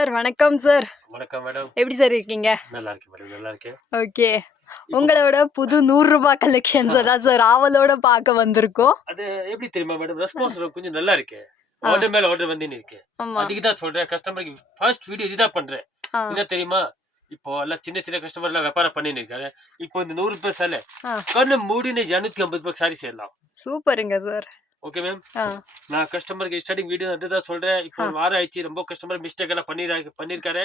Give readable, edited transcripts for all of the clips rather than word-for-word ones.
Sir வணக்கம் sir. வணக்கம் madam. எப்படி சார் இருக்கீங்க? நல்லா இருக்கேன் மேடம், நல்லா இருக்கேன். ஓகே. உங்களோட புது ₹100 கலெக்ஷன்ஸ் தான் சார் ஆவலோட பார்க்க வந்திருக்கோம். அது எப்படி தெரியுமா மேடம், ரெஸ்பான்ஸ் கொஞ்சம் நல்லா இருக்கு. ஆர்டர் மேல ஆர்டர் வந்து இருக்கு. அதுக்கு தான் சொல்றேன், கஸ்டமருக்கு ஃபர்ஸ்ட் வீடியோ இதுதான் பண்றேன். என்ன தெரியுமா, இப்போ எல்லாம் சின்ன சின்ன கஸ்டமர் எல்லாம் வியாபாரம் பண்ணிட்டு இருக்காரு. இப்போ இந்த ₹100 சேலை கண்ணு மூடினு ₹250 சாரி சேரலாம். சூப்பருங்க சார். Okay ma'am. நான் கஸ்டமருக்கு ஸ்டார்டிங் வீடியோ அதுதான் சொல்றேன். இப்போ வாரம் ஆயிடுச்சு, ரொம்ப கஸ்டமர் மிஸ்டேக் எல்லாம் பண்ணிருக்காரு.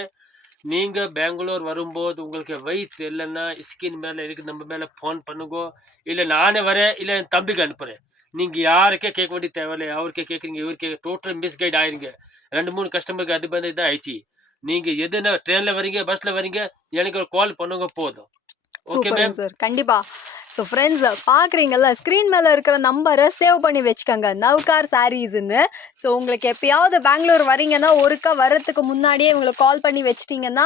நீங்க பெங்களூர் வரும்போது உங்களுக்கு வயிற்று இல்லைன்னா ஸ்கின் மேல இருக்கு, நம்ம மேல போன் பண்ணுங்க. இல்ல நானே வரேன், இல்ல என் தம்பிக்கு அனுப்புறேன். நீங்க யாருக்கே கேட்க வேண்டிய தேவையில்லை. அவருக்கே கேட்குறீங்க, இவருக்கே டோட்டல் மிஸ்கைட் ஆயிருங்க. 2-3 கஸ்டமருக்கு அது பண்ணி தான் ஆயிடுச்சு. நீங்க எதுனா ட்ரெயின்ல வரீங்க, பஸ்ல வரீங்க, எனக்கு ஒரு கால் பண்ணுங்க போதும். Okay ma'am sir. கண்டிப்பா. ஸோ ஃப்ரெண்ட்ஸ் பார்க்குறீங்கல்ல, ஸ்க்ரீன் மேலே இருக்கிற நம்பரை சேவ் பண்ணி வச்சுக்கோங்க, நவ்கார் சாரீஸ்ன்னு. ஸோ உங்களுக்கு எப்பயாவது பெங்களூர் வரீங்கன்னா ஒருக்கா வர்றதுக்கு முன்னாடியே உங்களுக்கு கால் பண்ணி வச்சிட்டிங்கன்னா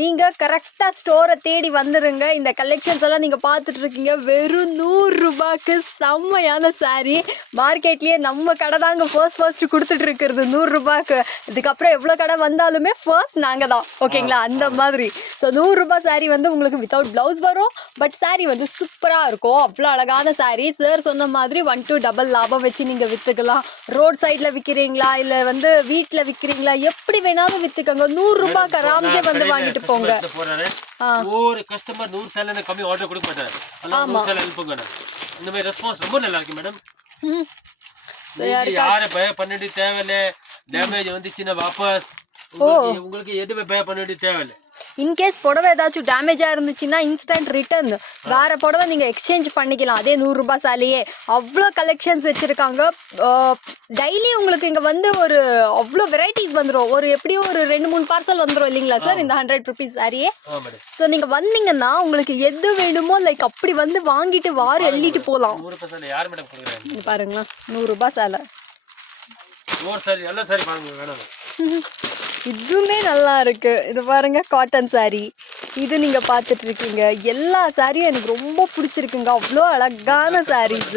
நீங்கள் கரெக்டாக ஸ்டோரை தேடி வந்துடுங்க. இந்த கலெக்ஷன்ஸ் எல்லாம் நீங்கள் பார்த்துட்டு இருக்கீங்க. வெறும் ₹100 செம்மையான சாரீ. மார்க்கெட்லேயே நம்ம கடை தாங்க ஃபர்ஸ்ட் கொடுத்துட்ருக்கிறது ₹100. இதுக்கப்புறம் எவ்வளோ கடை வந்தாலுமே ஃபர்ஸ்ட் நாங்கள் தான். ஓகேங்களா, அந்த மாதிரி. ஸோ ₹100 சாரீ வந்து உங்களுக்கு வித்தவுட் ப்ளவுஸ் வரும். பட் சாரீ வந்து சூப்பராக இருக்கும். அவ்வளோ அழகான சாரீ. சார் சொன்ன மாதிரி 1 to டபுள் லாபம் வச்சு நீங்கள் விற்றுக்கலாம். ரோட் சைடில் விற்கிறீங்களா, இல்லை வந்து வீட்டில் விற்கிறீங்களா, எப்படி வேணாலும் விற்றுக்கோங்க. ₹100 ஆராம்சே வந்து வாங்கிட்டு போங்க. ஒரு கஸ்டமர் 100 சேலை கம்மி ஆர்டர் கொடுக்க மாட்டாரு. எல்லாம் 100 சேலை அனுப்புங்க. இந்த மாதிரி ரெஸ்பான்ஸ் ரொம்ப நல்லா இருக்கு மேடம். யாரை பய பண்ணிட்டு தேவையில்ல. டேமேஜ் வந்துச்சுன்னா வாபஸ். உங்களுக்கு எதுவுமே பய பண்ணிட்டு தேவையில்லை. இன்கேஸ் புடவை ஏதாச்சும் டேமேஜாக இருந்துச்சுன்னா இன்ஸ்டன்ட் ரிட்டர்ன். வேறு புடவை நீங்கள் எக்ஸ்சேஞ்ச் பண்ணிக்கலாம். அதே ₹100 சாலையே அவ்வளோ கலெக்ஷன்ஸ் வச்சுருக்காங்க. டெய்லி உங்களுக்கு இங்கே வந்து ஒரு அவ்வளோ வெரைட்டிஸ் வந்துடும். ஒரு எப்படியும் ஒரு 2-3 பார்சல் வந்துடும் இல்லைங்களா சார் இந்த ₹100 சாரியே. ஸோ நீங்கள் வந்தீங்கன்னா உங்களுக்கு எது வேணுமோ லைக் அப்படி வந்து வாங்கிட்டு வாரி எள்ளிட்டு போகலாம். பாருங்களா, ₹100 சாலை. இதுவுமே நல்லா இருக்கு. இது பாருங்க, காட்டன் சாரீ. இது நீங்க பாத்துட்டு இருக்கீங்க. எல்லா சாரியும் எனக்கு ரொம்ப பிடிச்சிருக்குங்க. அவ்வளோ அழகான சாரீஸ்.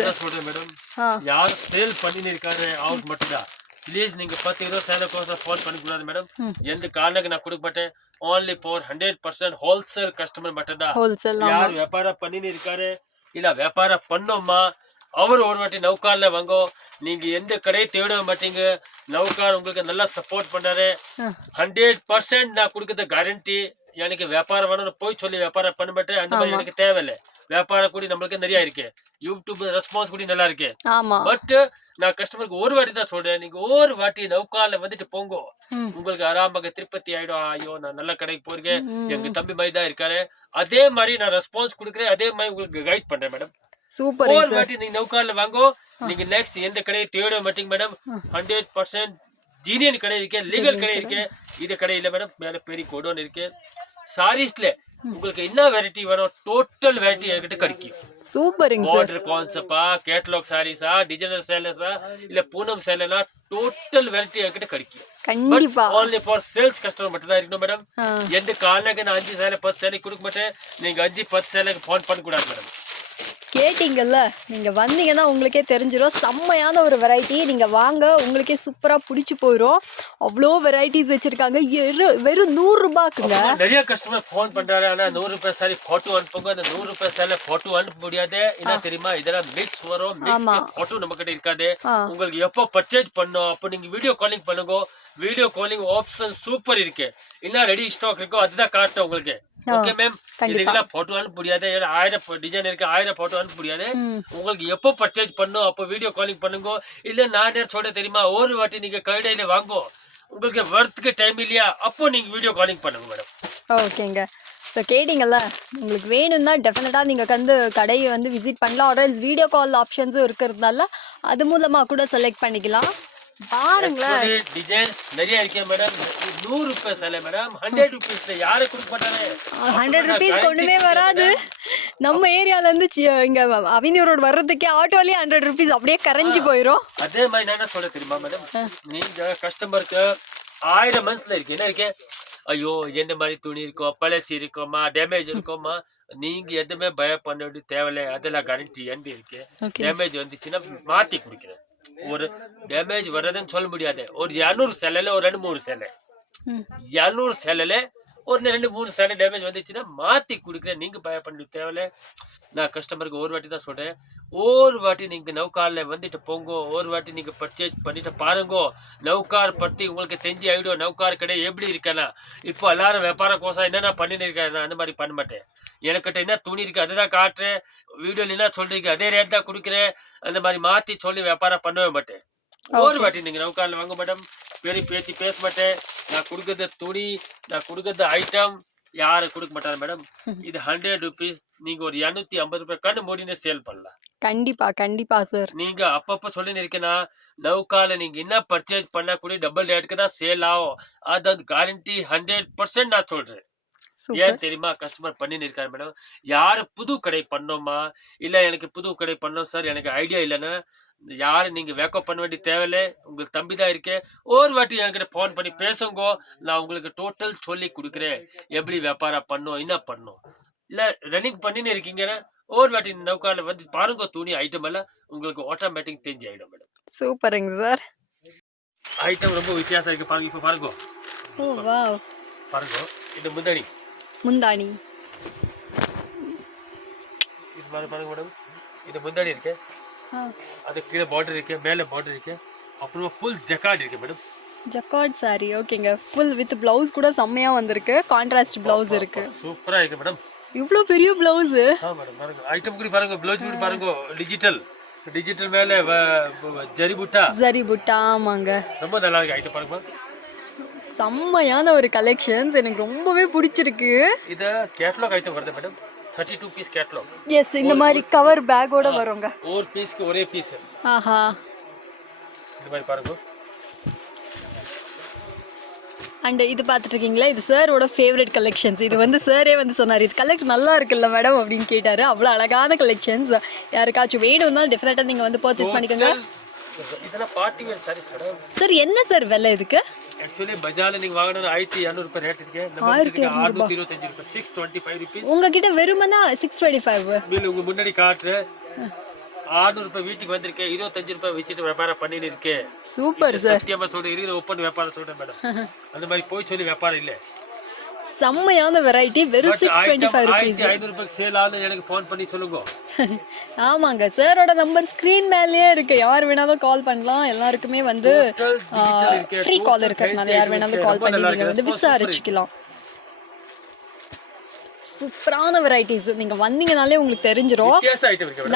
யார் சேல் பண்ணிருக்காரு அவங்க மட்டும்தான். ப்ளீஸ் நீங்க 10-20 சேலை கோசம் ஃபோன் பண்ணக்கூடாது மேடம். எந்த காரணக்கு நான் கொடுக்க மாட்டேன். ஓன்லி ஃபார் 100% ஹோல்சேல் கஸ்டமர் மட்டும்தான். யார் வியாபாரம் பண்ணிருக்காரு இல்ல வியாபாரம் பண்ணோமா அவர் ஒரு வாட்டி நவ்கார்ல வாங்கோ. நீங்க எந்த கடையை தேட மாட்டீங்க. நவ்கார் உங்களுக்கு நல்லா சப்போர்ட் பண்றாரு. 100% நான் கொடுக்கறது கேரண்டி. எனக்கு வியாபாரம் வேணும் போய் சொல்லி வியாபாரம் பண்ண மாட்டேன். அந்த மாதிரி எனக்கு தேவையில்லை. வியாபாரம் கூடி நம்மளுக்கு நிறைய இருக்கு. யூடியூப் ரெஸ்பான்ஸ் கூட நல்லா இருக்கு. பட் நான் கஸ்டமருக்கு ஒரு வாட்டி தான் சொல்றேன், நீங்க ஒரு வாட்டி நவ்கார்ல வந்துட்டு போங்க. உங்களுக்கு ஆராமாக திருப்பதி ஆயிடும். ஐயோ நான் நல்ல கடைக்கு போறேன், எங்க தம்பி மாதிரி தான் இருக்காரு. அதே மாதிரி நான் ரெஸ்பான்ஸ் கொடுக்குறேன். அதே மாதிரி உங்களுக்கு கைட் பண்றேன் மேடம். சூப்பர். ஒரு வாட்டி நீங்க நவ்கார்ல வாங்கோ. நீங்க நெக்ஸ்ட் எந்த கடையை தேட மாட்டீங்க மேடம். 100% ஜீனியன் கடை இருக்கு, லீகல் கடை இருக்கு. இது கடை இல்ல மேடம், மேல பெரிய கோடோன் இருக்கு. சாரீஸ்ல உங்களுக்கு என்ன வெரைட்டி வேணும், டோட்டல் வெரைட்டி என்கிட்ட கிடைக்கும். சூப்பருங்க சார். பார்டர் கான்செப்டா, கேட்டலாக் சாரீஸா, டிசைனர் சேலஸா, இல்ல பூனம் சேலனா, டோட்டல் வெரைட்டி என்கிட்ட கிடைக்கும். கண்டிப்பா. only for sales கஸ்டமர் மட்டும் தான் இருக்கணும் மேடம். எந்த காரணக்கு நான் 5 சேலை 10 சேலை கொடுக்க மாட்டேன். நீங்க 5-10 சேலைக்கு ஃபோன் பண்ண கூடாது மேடம். கேட்டிங்கல்ல, நீங்கள் வந்தீங்கன்னா உங்களுக்கே தெரிஞ்சிடும். செம்மையான ஒரு வெரைட்டி. நீங்கள் வாங்க, உங்களுக்கே சூப்பராக பிடிச்சி போயிடும். அவ்வளோ வெரைட்டிஸ் வச்சுருக்காங்க. வெறும் ₹100க்குங்க. நிறைய கஸ்டமர் ஃபோன் பண்ணுறாரு. ஆனால் ₹100 சாரி ஃபோட்டோ அனுப்புங்க. அந்த ₹100 சாரி ஃபோட்டோ அனுப்ப முடியாது. என்ன தெரியுமா, இதெல்லாம் மிக்ஸ் வரும். மிக்ஸ் ஃபோட்டோ நம்ம கிட்ட இருக்காது. உங்களுக்கு எப்போ பர்ச்சேஸ் பண்ணோம் அப்போ நீங்கள் வீடியோ காலிங் பண்ணுங்க. வீடியோ காலிங் ஆப்ஷன் சூப்பர் இருக்கு. என்ன ரெடி ஸ்டாக் இருக்கோ அதுதான் காட்டணும் உங்களுக்கு. Okay ma'am. இதுக்கெல்லாம் போட்டோ அனுப்ப முடியாது. 1000 டிசைன் இருக்கு, 1000 போட்டோ அனுப்ப முடியாது. உங்களுக்கு எப்போ பர்ச்சேஸ் பண்ணும் அப்போ வீடியோ காலிங் பண்ணுங்க. இல்ல நான் சொல்ல தெரியுமா, ஒரு வாட்டி நீங்க கடையில வாங்கோ, உங்களுக்கு வர்றதுக்கு டைம் இல்லையா அப்போ நீங்க வீடியோ காலிங் பண்ணுங்க மேடம். ஓகேங்க. ஸோ கேட்டிங்கல்ல, உங்களுக்கு வேணும்னா டெஃபினட்டாக நீங்கள் வந்து கடையை வந்து விசிட் பண்ணலாம். ஆர்டர்ஸ் வீடியோ கால் ஆப்ஷன்ஸும் இருக்கிறதுனால அது மூலமாக கூட செலக்ட் பண்ணிக்கலாம். பாருங்களேன், டிசைன்ஸ் நிறைய இருக்கு மேடம். ₹100 சேலை மேடம். ₹100 யாரை கொடுக்க மாட்டாங்க. ₹100 ஒண்ணுமே வராது. நம்ம ஏரியால இருந்து இங்க அவென்யூ ரோடு வர்றதுக்கே ஆட்டோலயே ₹100 அப்படியே கரைஞ்சு போயிடும். அதே மாதிரி நான் என்ன சொல்ல தெரியுமா மேடம், நீங்க கஸ்டமருக்கு 1000 மனசுல இருக்கு. என்ன இருக்கு, ஐயோ எந்த மாதிரி துணி இருக்கோம், பழசி இருக்கோமா, டேமேஜ் இருக்கோமா, நீங்க எதுவுமே பயம் பண்ண வேண்டிய தேவையில்லை. அதெல்லாம் கேரண்டி எந்த இருக்கு. டேமேஜ் வந்துச்சுன்னா மாத்தி குடிக்கிறேன். ஒரு டேமேஜ் வர்றதுன்னு சொல்ல முடியாது. ஒரு 200 சேலைல ஒரு 2-3 சேலை ம். 200 சேலையில ஒரு 2-3 சேலை டேமேஜ் வந்துச்சுன்னா மாத்தி குடுக்குறேன். நீங்க பயப்பட தேவையில்ல. நான் கஸ்டமருக்கு ஒரு வாட்டி தான் சொல்றேன். ஒரு வாட்டி நீங்க நௌகார்ல வந்துட்டு போங்கோ. ஒரு வாட்டி நீங்க பர்ச்சேஸ் பண்ணிட்டு பாருங்கோ. நௌகார் பத்தி உங்களுக்கு தெரிஞ்சு ஆயிடும். நௌகார் கடை எப்படி இருக்கேன்னா இப்போ எல்லாரும் வியாபார கோசம் என்னென்ன பண்ணின்னு இருக்காரு. நான் அந்த மாதிரி பண்ண மாட்டேன். எனக்கிட்ட என்ன துணி இருக்கு அதுதான் காட்டுறேன். வீடியோல என்ன சொல்றீங்க அதே ரேட் தான் கொடுக்குறேன். அந்த மாதிரி மாத்தி சொல்லி வியாபாரம் பண்ணவே மாட்டேன். ஒரு வாட்டி நீங்க நௌகார்ல வாங்க மேடம். பெரிய பேச்சு பேச மாட்டேன். நான் கொடுக்கறது துணி, நான் கொடுக்கறது ஐட்டம் யாரும் கொடுக்க மாட்டாங்க மேடம். இது 100 rupees. நீங்க ஒரு 250 ரூபாய் கண்ணு மூடினு சேல் பண்ணலாம். கண்டிப்பா கண்டிப்பா சார். நீங்க அப்பப்ப சொல்லி இருக்கேன்னா நௌகால நீங்க என்ன பர்ச்சேஸ் பண்ணா கூட டபுள் ரேட்டுக்கு தான் சேல் ஆகும். அது கேரண்டி 100% நான் சொல்றேன். ஏன் சூப்பர். தெரியுமா கஸ்டமர் பண்ணின்னு இருக்காரு மேடம். யாரு புது கடை பண்ணோமா இல்ல எனக்கு புது கடை பண்ணோம் சார் எனக்கு ஐடியா இல்லைன்னா யாரு நீங்க வேக்கப் பண்ண வேண்டிய தேவையில்ல. உங்களுக்கு தம்பி தான் இருக்கேன். ஒரு வாட்டி என்கிட்ட போன் பண்ணி பேசுங்க. நான் உங்களுக்கு டோட்டல் சொல்லி கொடுக்குறேன். எப்படி வியாபாரம் பண்ணும் என்ன பண்ணும். இல்ல ரன்னிங் பண்ணின்னு இருக்கீங்கன்னா ஒரு வாட்டி நௌகால வந்து பாருங்க துணி ஐட்டம் எல்லாம் உங்களுக்கு ஆட்டோமேட்டிக் தெரிஞ்சு ஆயிடும் மேடம். சூப்பருங்க சார். ஐட்டம் ரொம்ப வித்தியாசம் இருக்கு பாருங்க. இப்ப பாருங்க ஓ வாவ். பாருங்க இது முந்தானி. முந்தானி. இது பாருங்க மேடம். இது முந்தானி இருக்கு. அது கீழே பார்டர் இருக்கு மேலே பார்டர் இருக்கு. அப்புறமா ஃபுல் ஜக்கார்ட் இருக்கு மேடம். ஜக்கார்ட் சாரி ஓகேங்க. ஃபுல் வித் பிளவுஸ் கூட செம்மையா வந்திருக்கு. கான்ட்ராஸ்ட் பிளவுஸ் இருக்கு. சூப்பரா இருக்கு மேடம். இவ்ளோ பெரிய பிளவுஸ். மேடம் பாருங்க ஐட்டம் கூட பாருங்க. ப்ளவுஸ் கூட பாருங்க. டிஜிட்டல் மேலே ஜரி புட்டா. சரி புட்டா ஆமாங்க. ரொம்ப நல்லா இருக்கு ஐட்டம் பாருங்க. செம்மையான ஒரு கலெக்ஷன்ஸ் எனக்கு ரொம்பவே பிடிச்சிருக்கு. இது கேட்டலாக் ஐட்டம் வருது மேடம். 32 piece catalogue. எஸ் இந்த மாதிரி கவர் பேக்கோட வருங்க. ஒரு பீஸ்க்கு ஒரே பீஸ். ஆஹா. இந்த மாதிரி பாருங்க. அண்ட் இது பார்த்துட்டு இருக்கீங்களா இது சாரோட ஃபேவரட் கலெக்ஷன்ஸ். இது வந்து சாரே வந்து சொன்னார் இது கலெக்ட் நல்லா இருக்குல்ல மேடம் அப்படின்னு கேட்டார். அவ்வளோ அழகான கலெக்ஷன்ஸ். யாருக்காச்சும் வேணும்னா டெஃபினட்டாக நீங்கள் வந்து பர்ச்சேஸ் பண்ணிக்கோங்க. இதெல்லாம் party wear sarees madam. Sir என்ன சார் விலை இதுக்கு? ஆக்சுவலி பஜார்ல நீங்க வாங்குறது 1200 ரூபாய் ரேட் இருக்கு. நம்ம கிட்ட 625 ரூபாய் 625 ரூபாய். உங்ககிட்ட வெறுமனா 625. பில் உங்க முன்னாடி காட்டுறேன். 600 ரூபாய் வீட்டுக்கு வந்திருக்கேன். 25 ரூபாய் வச்சுட்டு வியாபாரம் பண்ணிட்டு இருக்கேன். Super sir. சத்தியமா சொல்றேன். இருக்கிற ஓப்பன் வியாபாரம் சொல்றேன் மேடம். அந்த மாதிரி போய் சொல்லி வியாபாரம் இல்ல. செம்மையான வெரைட்டி வெறும் 625 rupees. 500 ரூபாய் சேல் ஆகுது எனக்கு ஃபோன் பண்ணி சொல்லுங்க. ஆமாங்க சாரோட நம்பர் ஸ்கிரீன் மேலயே இருக்கு. யார் வேணாலும் கால் பண்ணலாம். எல்லாருக்குமே வந்து ஃப்ரீ கால் இருக்கிறதுனால யார் வேணாலும் கால் பண்ணி நீங்க வந்து விசாரிச்சுக்கலாம். சூப்பரான வெரைட்டிஸ் நீங்க வந்தீங்கனாலே உங்களுக்கு தெரிஞ்சிரும்.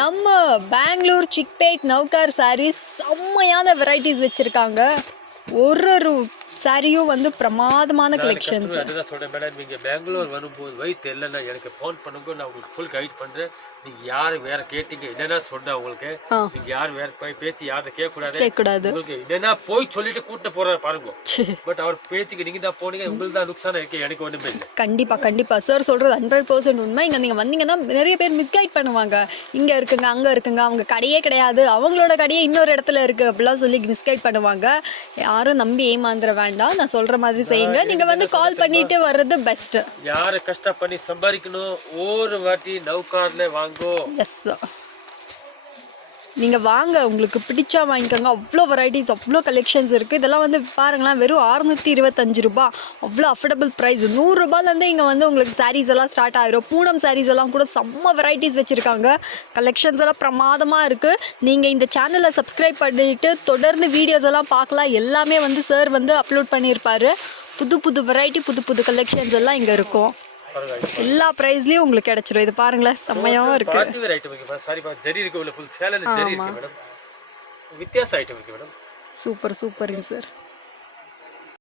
நம்ம பெங்களூர் சிக்பேட் நௌகார் சாரீஸ் செம்மையான வெரைட்டிஸ் வச்சிருக்காங்க. ஒரு சாரியும் வந்து பிரமாதமான கலெக்ஷன்ஸ். அதுதான் சொல்றேன் மேடம். நீங்க பெங்களூர் வரும்போது வயிற்று இல்லைன்னா எனக்கு ஃபோன் பண்ணுங்க. நான் உங்களுக்கு ஃபுல் கைட் பண்றேன். நீங்க யாரு வேற கேட்டீங்க என்னன்னா சொன்னா உங்களுக்கு நீங்க யாரு வேற போய் பேச்சு யாரை கேட்க கூடாது. உங்களுக்கு என்னன்னா போய் சொல்லிட்டு கூட்டு போறாரு பாருங்க. பட் அவர் பேச்சுக்கு நீங்க தான் போனீங்க. உங்களுக்கு தான் நுக்சானம் இருக்கு. எனக்கு ஒண்ணுமே இல்லை. கண்டிப்பா கண்டிப்பா சார் சொல்றது 100% உண்மை. இங்க நீங்க வந்தீங்கன்னா நிறைய பேர் மிஸ்கைட் பண்ணுவாங்க. இங்க இருக்குங்க அங்க இருக்குங்க அவங்க கடையே கிடையாது அவங்களோட கடையே இன்னொரு இடத்துல இருக்கு அப்படிலாம் சொல்லி மிஸ்கைட் பண்ணுவாங்க. யாரும் நம்பி ஏமாந்துட வேண்டாம். நான் சொல்ற மாதிரி செய்யுங்க. நீங்க வந்து கால் பண்ணிட்டு வர்றது பெஸ்ட். யாரு கஷ்டம் பண்ணி சம்பாதிக்கணும் ஒரு வாட்டி நௌகார்ல வாங்கோ. எஸ் நீங்க வாங்க உங்களுக்கு பிடிச்சா வாங்கிக்கோங்க. அவ்வளோ வெரைட்டிஸ் அவ்வளோ கலெக்ஷன்ஸ் இருக்குது. இதெல்லாம் வந்து பாருங்களேன் வெறும் 625 ரூபாய். அவ்வளோ அஃபோர்டபுள் ப்ரைஸ். 100 ரூபாயிலேருந்தே இங்கே வந்து உங்களுக்கு சாரீஸ் எல்லாம் ஸ்டார்ட் ஆயிரும். பூனம் சாரீஸ் எல்லாம் கூட செம்ம வெரைட்டிஸ் வச்சுருக்காங்க. கலெக்ஷன்ஸ் எல்லாம் பிரமாதமாக இருக்குது. நீங்கள் இந்த சேனலை சப்ஸ்கிரைப் பண்ணிவிட்டு தொடர்ந்து வீடியோஸ் எல்லாம் பார்க்கலாம். எல்லாமே வந்து சார் வந்து அப்லோட் பண்ணியிருப்பார். புது புது வெரைட்டி புது புது கலெக்ஷன்ஸ் எல்லாம் இங்கே இருக்கும். எல்லா பிரைஸ்லயும் உங்களுக்கு கிடைச்சிரும். இது பாருங்களேன் செம்மையாவும் இருக்கு. பார்ட்டி வேர் ஐட்டம் இருக்கு. சாரி பா ஜரி இருக்கு. உள்ள ஃபுல் சேலல ஜரி இருக்கு மேடம். வித்தியாச ஐட்டம் இருக்கு மேடம். சூப்பர் சூப்பர்ங்க சார்.